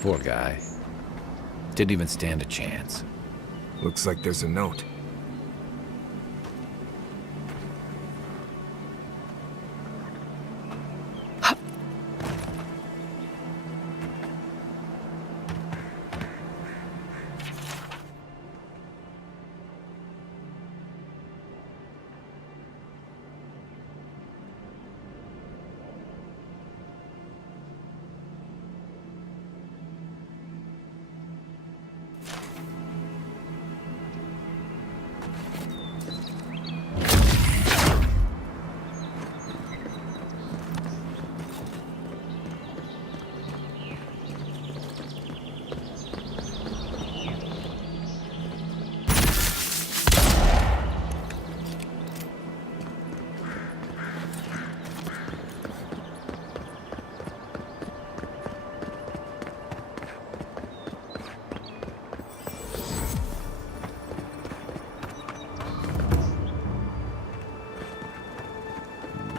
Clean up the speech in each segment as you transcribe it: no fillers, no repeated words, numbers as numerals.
Poor guy. Didn't even stand a chance. Looks like there's a note.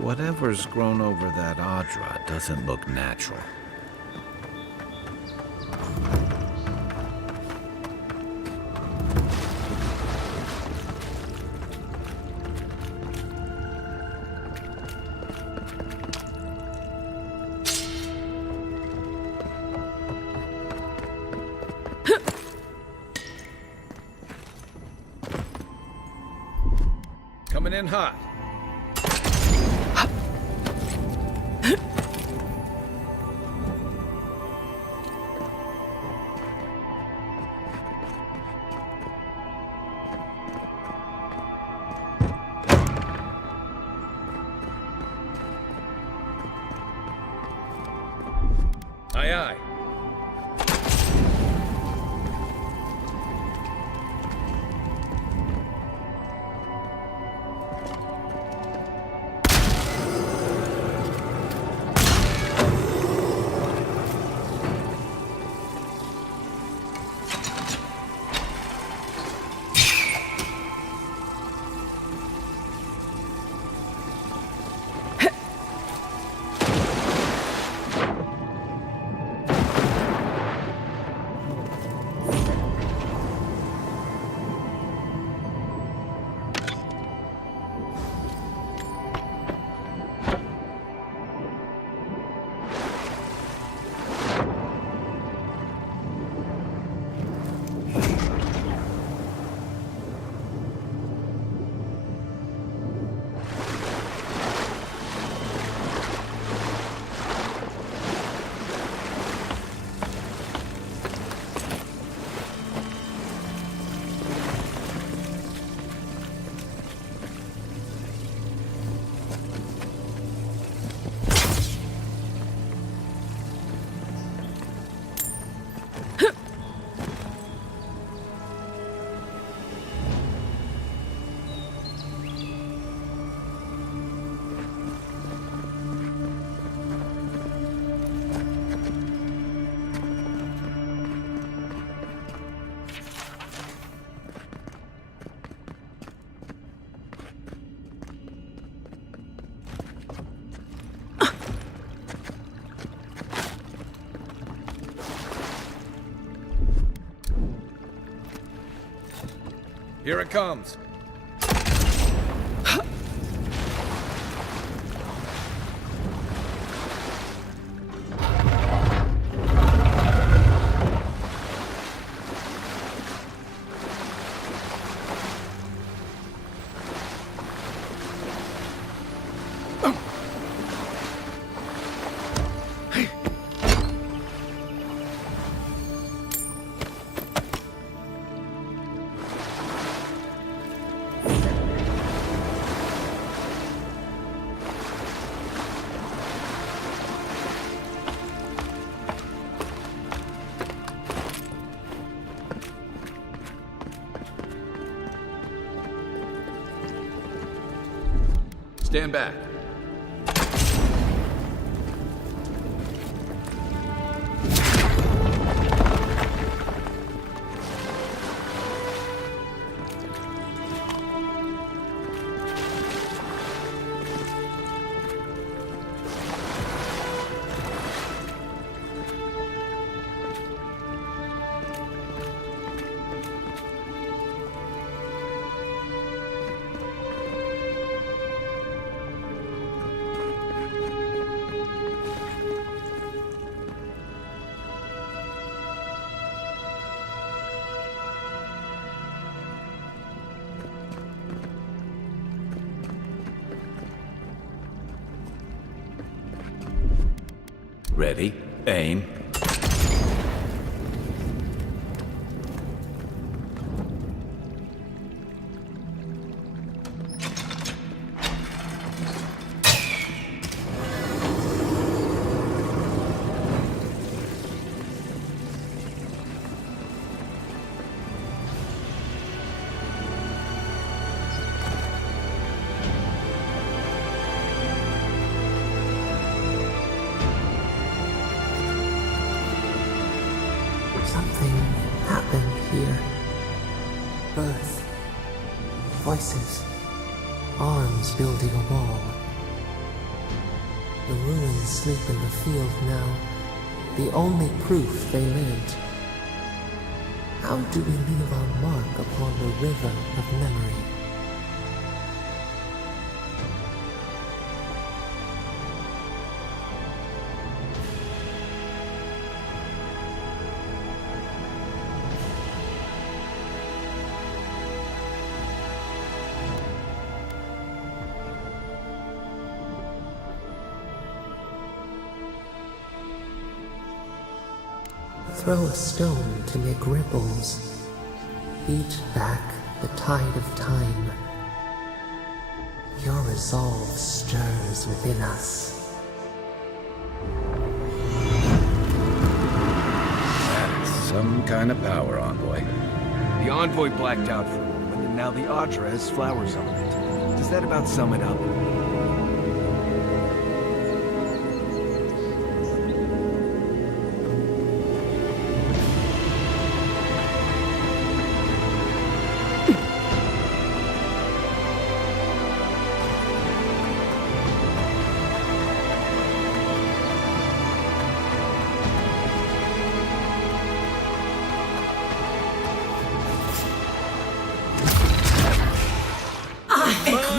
Whatever's grown over that Audra doesn't look natural. Coming in hot. Aye, aye. Here it comes. Stand back. Ready, aim. Something happened here. Birth. Voices. Arms building a wall. The ruins sleep in the field now. The only proof they lived. How do we leave our mark upon the river of memory? Throw a stone to make ripples. Beat back the tide of time. Your resolve stirs within us. That's some kind of power, Envoy. The Envoy blacked out for a moment, and now the Adra has flowers on it. Does that about sum it up?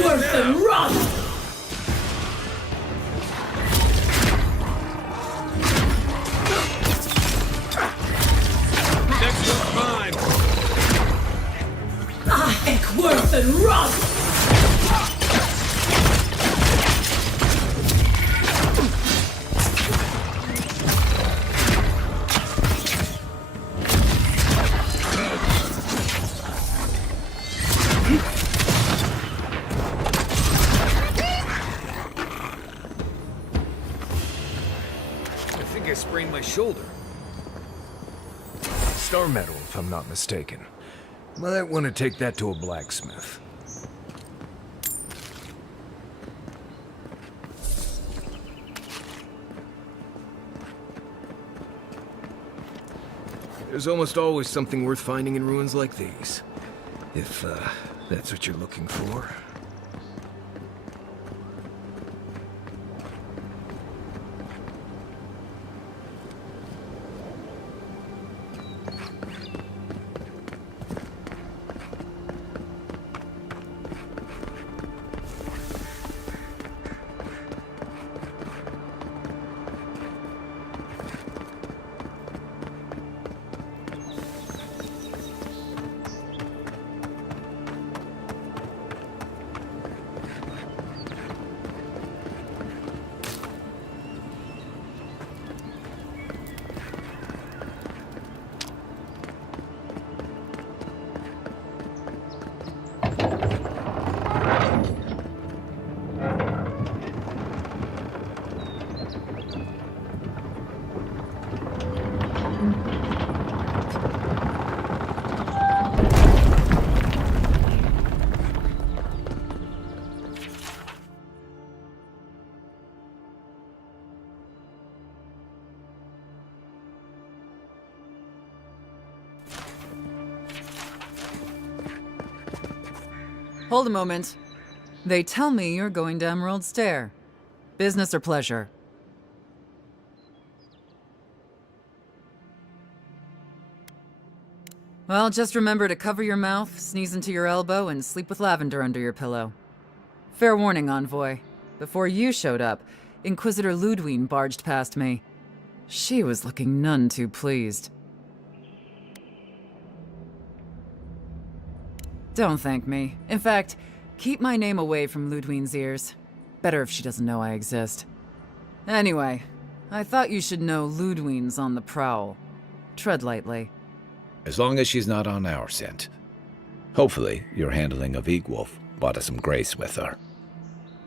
Worth and run! Next one's mine! Worth and run! I sprained my shoulder. Star metal, if I'm not mistaken. Might want to take that to a blacksmith. There's almost always something worth finding in ruins like these. If, that's what you're looking for. Hold a moment. They tell me you're going to Emerald Stair. Business or pleasure? Well, just remember to cover your mouth, sneeze into your elbow, and sleep with lavender under your pillow. Fair warning, Envoy. Before you showed up, Inquisitor Ludwine barged past me. She was looking none too pleased. Don't thank me. In fact, keep my name away from Ludwine's ears. Better if she doesn't know I exist. Anyway, I thought you should know Ludwine's on the prowl. Tread lightly. As long as she's not on our scent. Hopefully, your handling of Egwolf brought us some grace with her.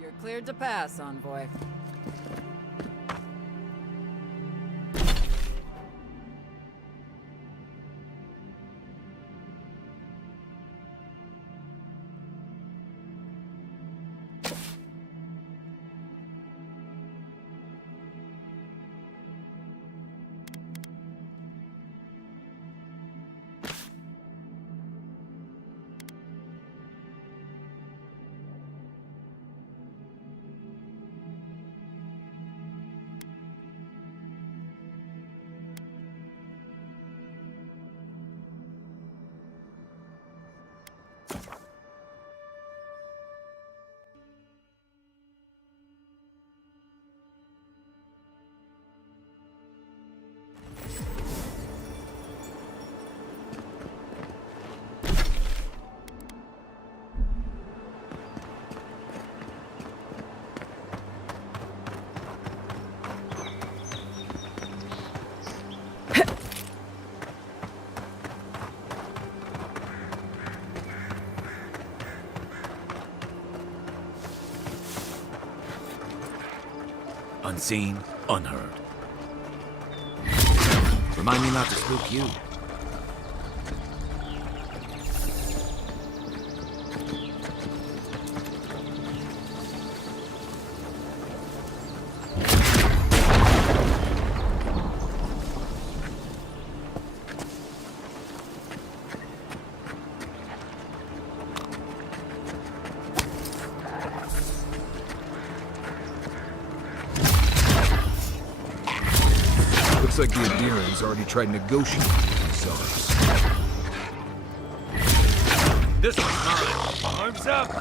You're cleared to pass, Envoy. Unseen, unheard. Remind me not to spook you. Looks like the Adirans already tried negotiating with themselves. This one's mine. Arms up!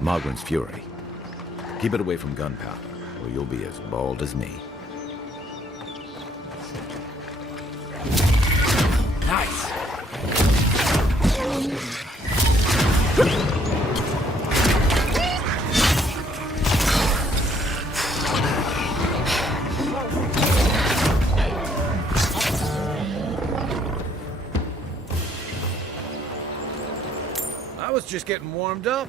Mogren's fury. Keep it away from gunpowder, or you'll be as bald as me. Nice! I was just getting warmed up.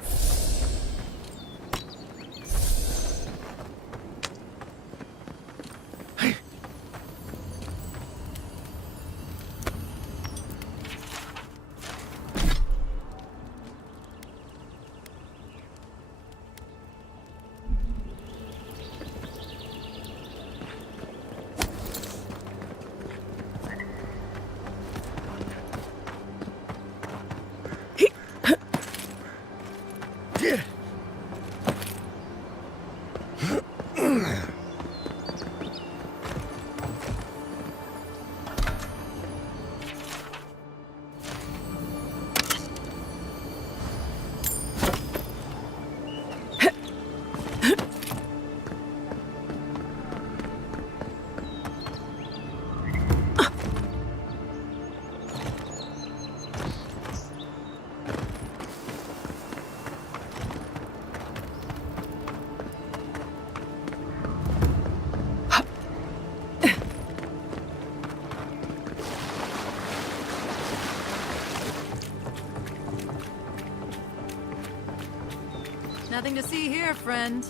Nothing to see here, friend.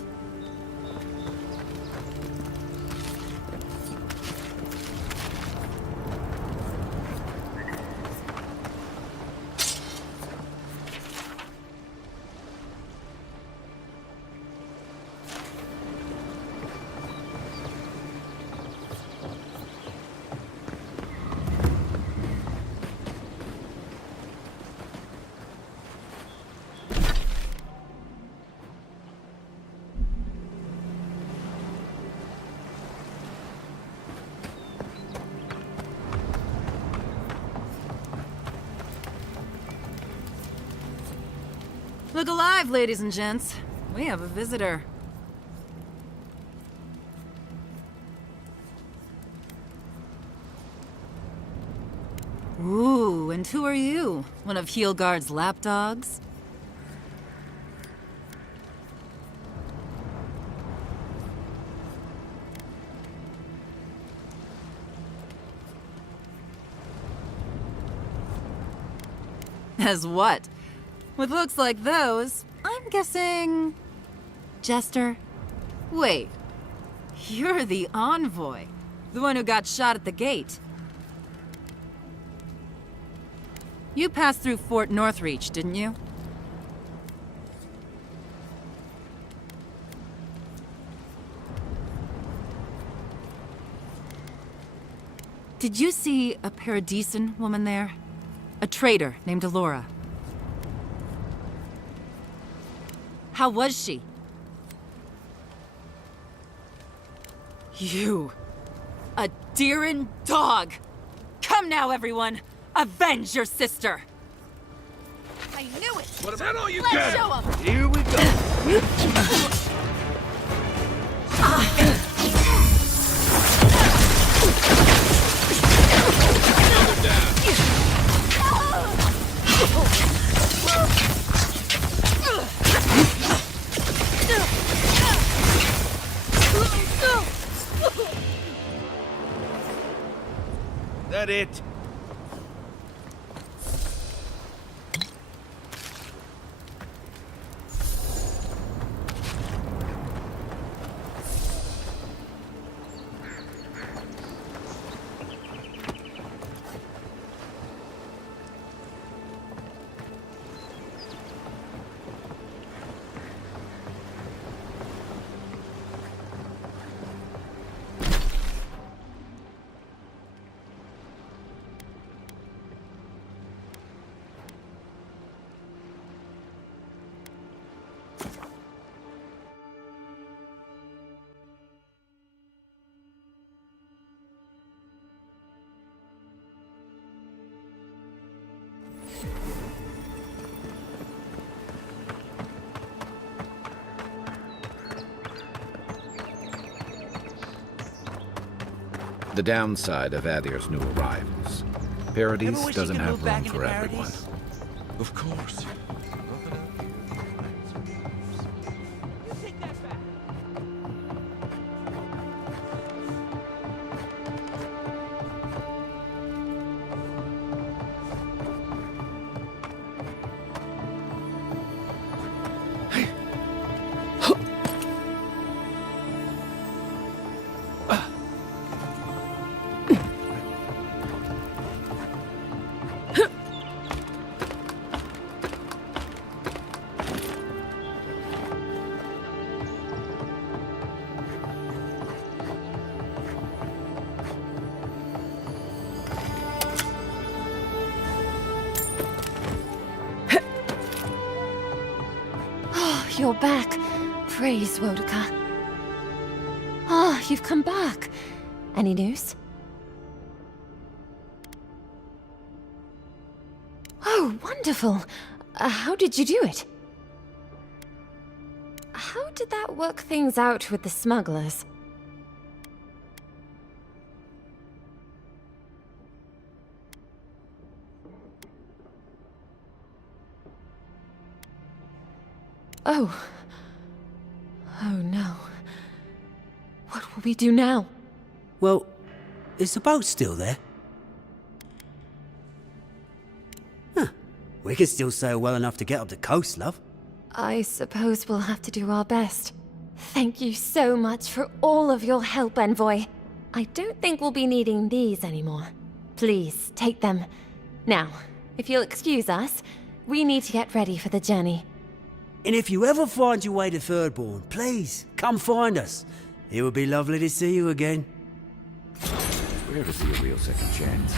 Look alive, ladies and gents. We have a visitor. Ooh, and who are you? One of Heelguard's lapdogs? As what? With looks like those, I'm guessing... Jester? Wait. You're the envoy. The one who got shot at the gate. You passed through Fort Northreach, didn't you? Did you see a Paradisen woman there? A trader named Alora. How was she? You. A Deeren dog! Come now, everyone! Avenge your sister! I knew it! What about all you Let's got? show 'em! Here we go. That it? The downside of Adir's new arrivals. Paradise doesn't have room for everyone. Of course. You're back. Praise Wodoka. Ah, you've come back. Any news? Oh, wonderful. How did you do it? How did that work things out with the smugglers? Oh. Oh no. What will we do now? Well, is the boat still there? Huh. We could still sail well enough to get up the coast, love. I suppose we'll have to do our best. Thank you so much for all of your help, Envoy. I don't think we'll be needing these anymore. Please, take them. Now, if you'll excuse us, we need to get ready for the journey. And if you ever find your way to Thirdborn, please, come find us. It would be lovely to see you again. It's rare to see a real second chance.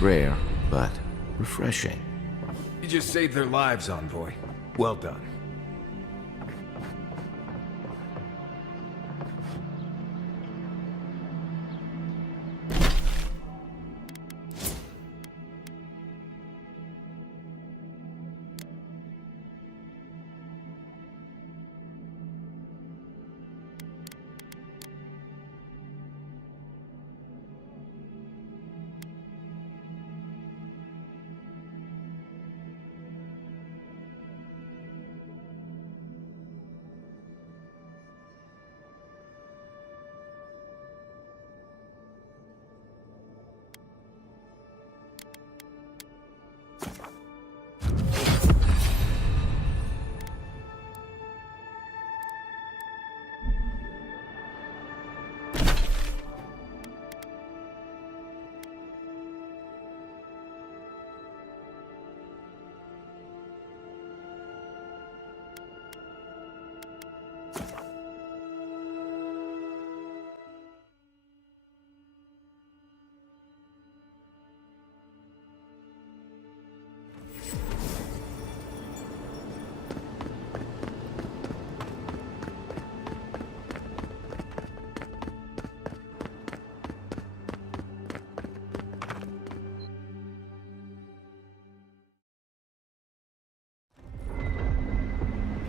Rare, but refreshing. You just saved their lives, Envoy. Well done.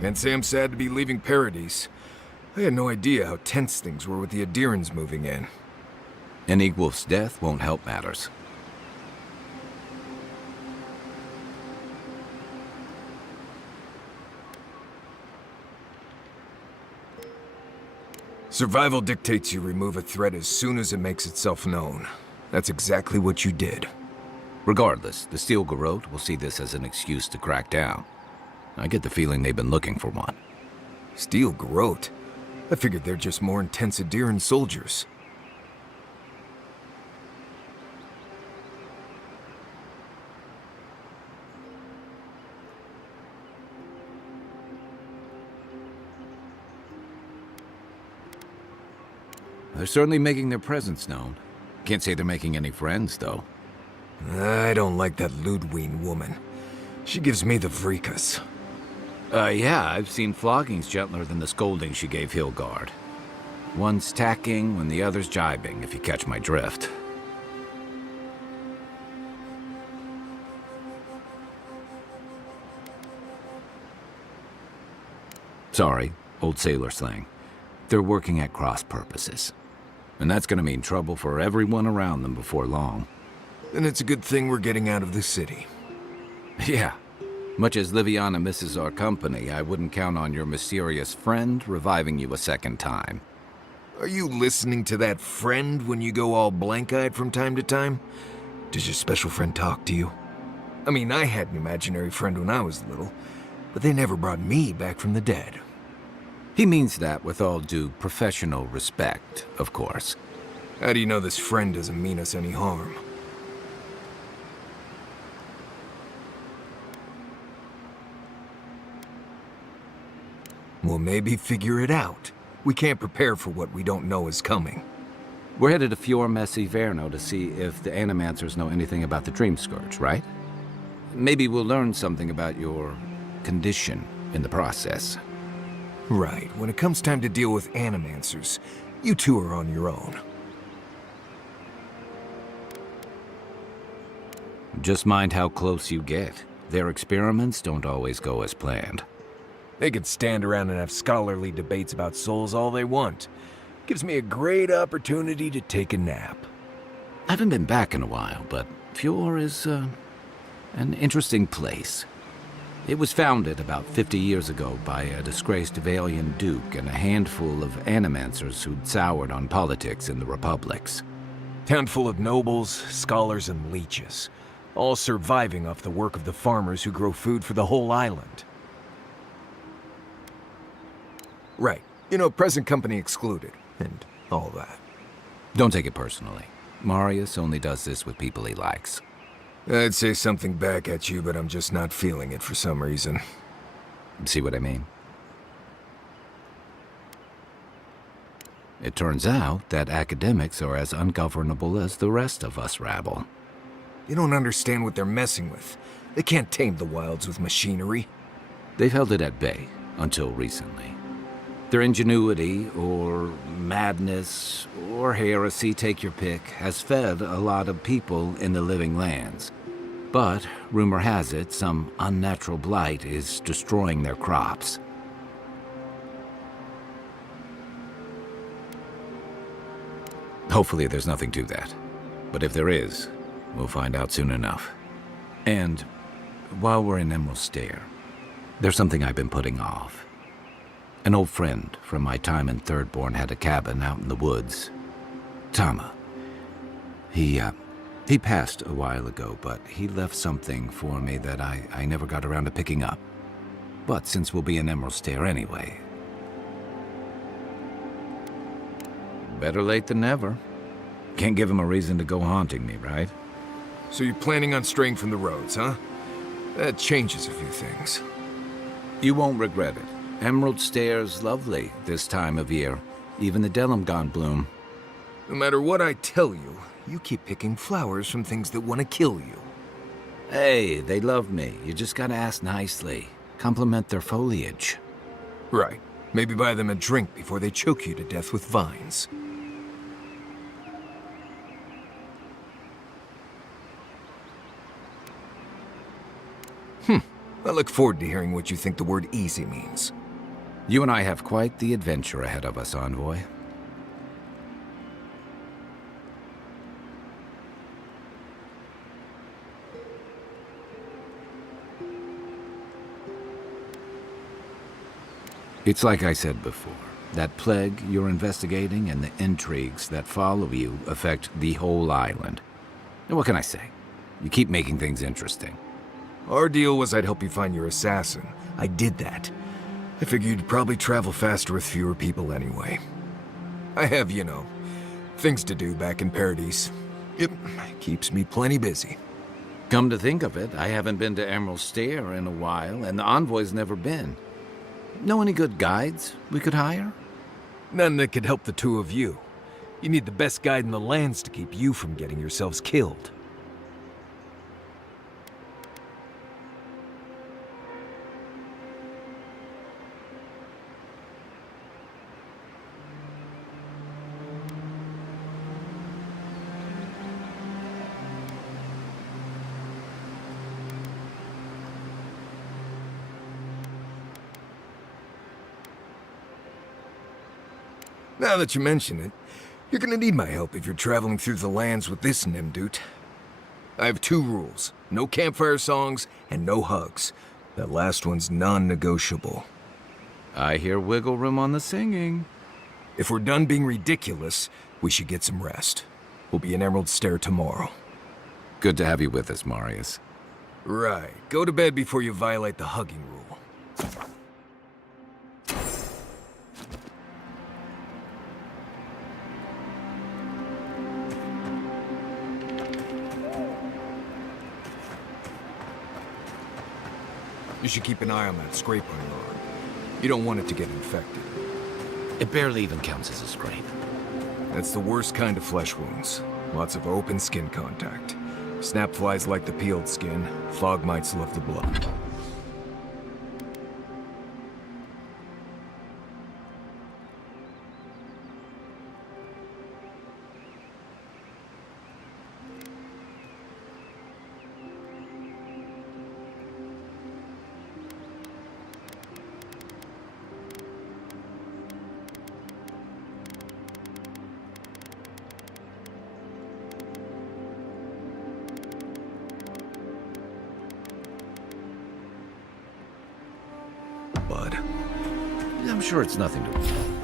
Can't say I'm sad to be leaving Paradise. I had no idea how tense things were with the Adirans moving in. An Eagwolf's death won't help matters. Survival dictates you remove a threat as soon as it makes itself known. That's exactly what you did. Regardless, the Steel Garrote will see this as an excuse to crack down. I get the feeling they've been looking for one. Steel Garrote? I figured they're just more intense Adiran soldiers. They're certainly making their presence known. Can't say they're making any friends, though. I don't like that Ludwig woman. She gives me the vrikas. Yeah, I've seen floggings gentler than the scolding she gave Hilgard. One's tacking when the other's jibing, if you catch my drift. Sorry, old sailor slang. They're working at cross purposes. And that's gonna mean trouble for everyone around them before long. Then it's a good thing we're getting out of the city. Yeah. Much as Liviana misses our company, I wouldn't count on your mysterious friend reviving you a second time. Are you listening to that friend when you go all blank-eyed from time to time? Does your special friend talk to you? I mean, I had an imaginary friend when I was little, but they never brought me back from the dead. He means that with all due professional respect, of course. How do you know this friend doesn't mean us any harm? Well, maybe figure it out. We can't prepare for what we don't know is coming. We're headed to Fior Messi Verno to see if the Animancers know anything about the Dream Scourge, right? Maybe we'll learn something about your condition in the process. Right. When it comes time to deal with Animancers, you two are on your own. Just mind how close you get. Their experiments don't always go as planned. They could stand around and have scholarly debates about souls all they want. Gives me a great opportunity to take a nap. I haven't been back in a while, but Fior is, an interesting place. It was founded about 50 years ago by a disgraced Valian duke and a handful of Animancers who'd soured on politics in the republics. Town full of nobles, scholars, and leeches. All surviving off the work of the farmers who grow food for the whole island. Right. You know, present company excluded, and all that. Don't take it personally. Marius only does this with people he likes. I'd say something back at you, but I'm just not feeling it for some reason. See what I mean? It turns out that academics are as ungovernable as the rest of us rabble. You don't understand what they're messing with. They can't tame the wilds with machinery. They've held it at bay, until recently. Their ingenuity, or madness, or heresy, take your pick, has fed a lot of people in the living lands. But, rumor has it, some unnatural blight is destroying their crops. Hopefully there's nothing to that. But if there is, we'll find out soon enough. And, while we're in Emerald Stair, there's something I've been putting off. An old friend from my time in Thirdborn had a cabin out in the woods. Tama. He passed a while ago, but he left something for me that I never got around to picking up. But since we'll be in Emerald Stair anyway... Better late than never. Can't give him a reason to go haunting me, right? So you're planning on straying from the roads, huh? That changes a few things. You won't regret it. Emerald Stair's lovely this time of year. Even the Delimgon bloom. No matter what I tell you, you keep picking flowers from things that want to kill you. Hey, they love me. You just gotta ask nicely. Compliment their foliage. Right. Maybe buy them a drink before they choke you to death with vines. I look forward to hearing what you think the word easy means. You and I have quite the adventure ahead of us, Envoy. It's like I said before. That plague you're investigating and the intrigues that follow you affect the whole island. And what can I say? You keep making things interesting. Our deal was I'd help you find your assassin. I did that. I figured you'd probably travel faster with fewer people anyway. I have, things to do back in Paradise. It keeps me plenty busy. Come to think of it, I haven't been to Emerald Stair in a while, and the Envoy's never been. Know any good guides we could hire? None that could help the two of you. You need the best guide in the lands to keep you from getting yourselves killed. Now that you mention it, you're gonna need my help if you're traveling through the lands with this Nimdut. I have 2 rules. No campfire songs and no hugs. That last one's non-negotiable. I hear wiggle room on the singing. If we're done being ridiculous, we should get some rest. We'll be in Emerald Stair tomorrow. Good to have you with us, Marius. Right. Go to bed before you violate the hugging rule. You should keep an eye on that scrape on your arm. You don't want it to get infected. It barely even counts as a scrape. That's the worst kind of flesh wounds. Lots of open skin contact. Snap flies like the peeled skin. Fog mites love the blood. Bud. I'm sure it's nothing to...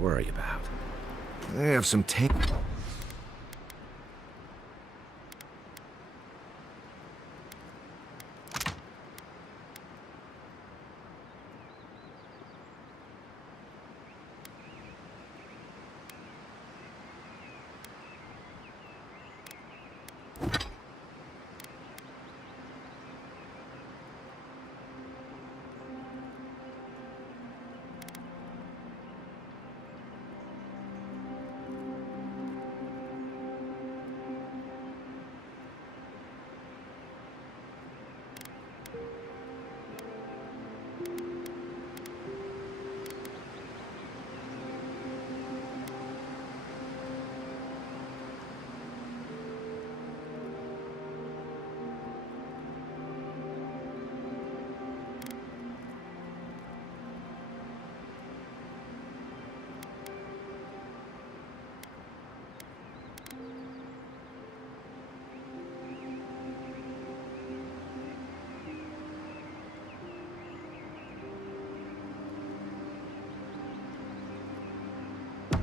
worry about. I have some tank.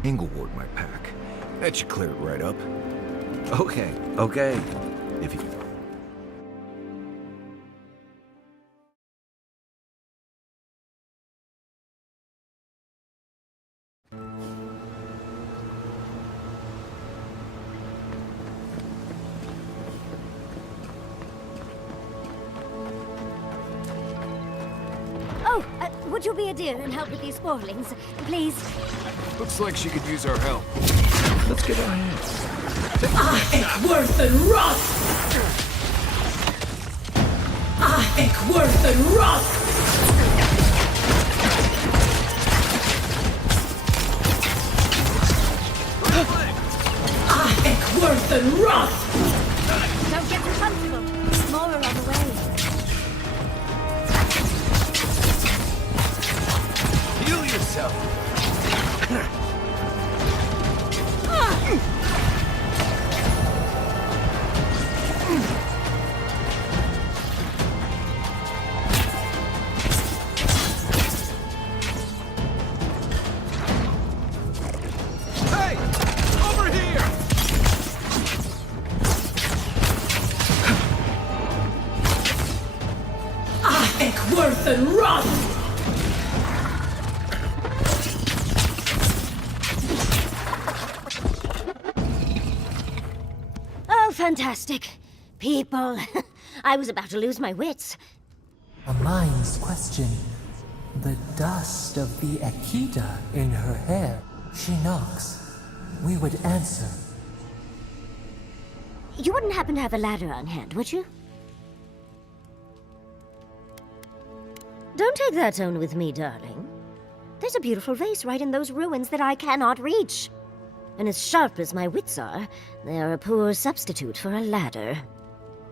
Inglewood might pack. That should clear it right up. Okay, okay. If you... Oh, would you be a dear and help with these spoilings, please? Looks like she could use our help. Let's get our hands. Worth and rot! Worth and rot! Worth and rot! Don't get too comfortable. More are on the way. Heal yourself! Hey! Over here! Worth and rot! Oh, fantastic. People. I was about to lose my wits. A mind's question. The dust of the Akita in her hair. She knocks. We would answer. You wouldn't happen to have a ladder on hand, would you? Don't take that tone with me, darling. There's a beautiful vase right in those ruins that I cannot reach. And as sharp as my wits are, they are a poor substitute for a ladder.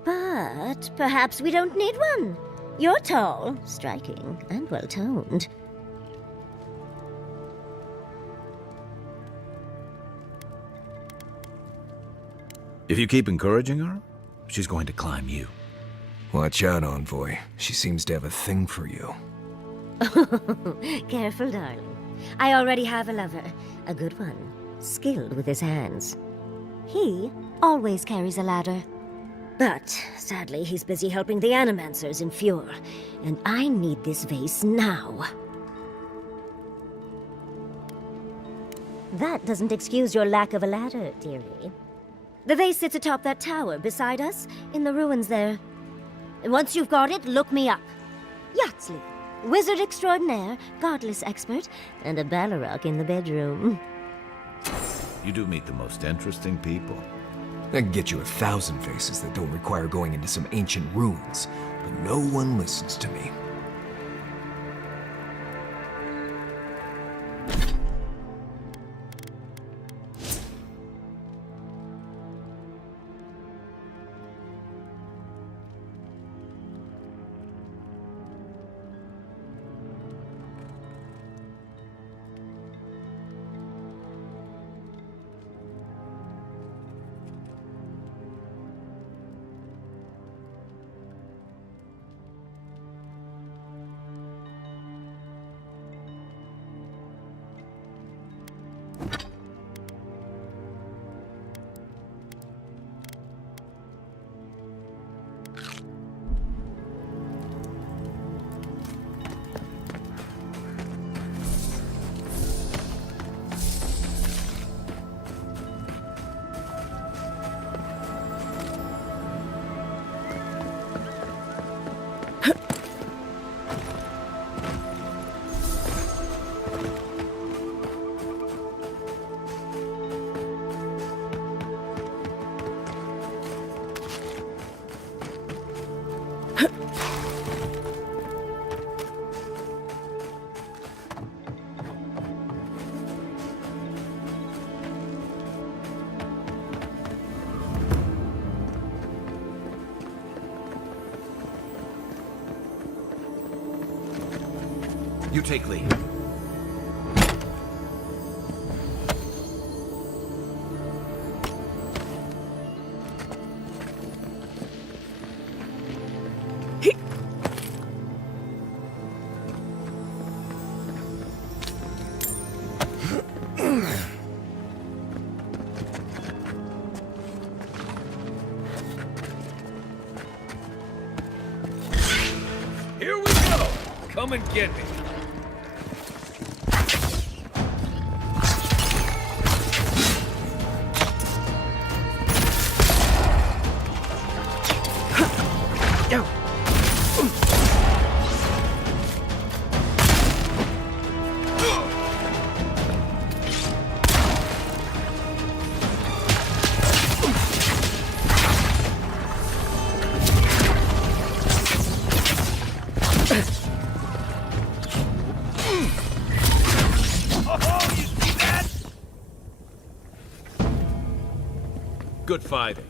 But perhaps we don't need one. You're tall, striking, and well-toned. If you keep encouraging her, she's going to climb you. Watch out, Envoy. She seems to have a thing for you. Careful, darling. I already have a lover. A good one. Skilled with his hands. He always carries a ladder. But, sadly, he's busy helping the Animancers in Fjord. And I need this vase now. That doesn't excuse your lack of a ladder, dearie. The vase sits atop that tower beside us, in the ruins there. And once you've got it, look me up. Yatsley, wizard extraordinaire, godless expert, and a Balrog in the bedroom. You do meet the most interesting people. I can get you 1,000 vases that don't require going into some ancient ruins, but no one listens to me. You take lead. Come and get me. Good fighting.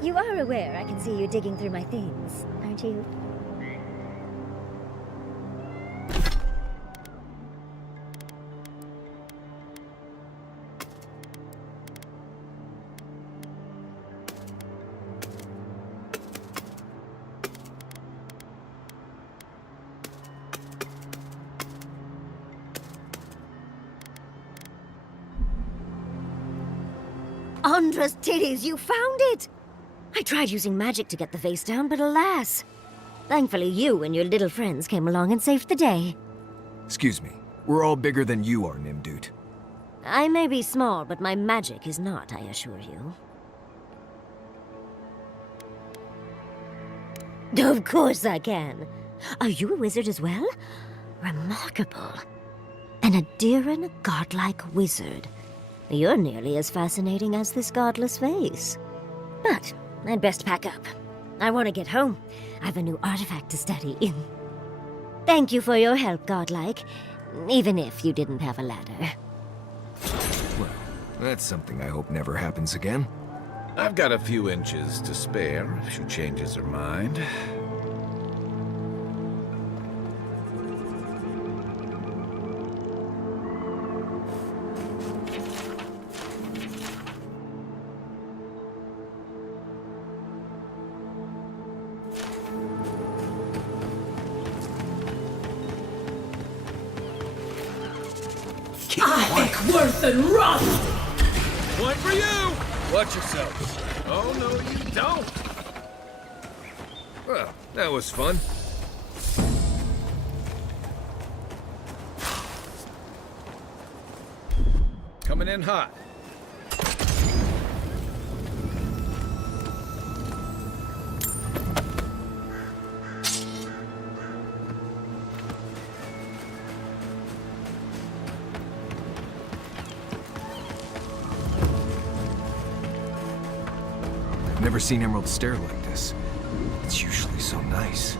You are aware I can see you digging through my things, aren't you? Andra's titties, you found it! I tried using magic to get the vase down, but alas. Thankfully you and your little friends came along and saved the day. Excuse me. We're all bigger than you are, Nimdude. I may be small, but my magic is not, I assure you. Of course I can. Are you a wizard as well? Remarkable. An Adiran godlike wizard. You're nearly as fascinating as this godless vase. But I'd best pack up. I want to get home. I have a new artifact to study. Thank you for your help, godlike. Even if you didn't have a ladder. Well, that's something I hope never happens again. I've got a few inches to spare if she changes her mind. I think worse than rot! Point for you! Watch yourself. Oh, no, you don't. Well, that was fun. Coming in hot. I've never seen Emerald Stair like this. It's usually so nice.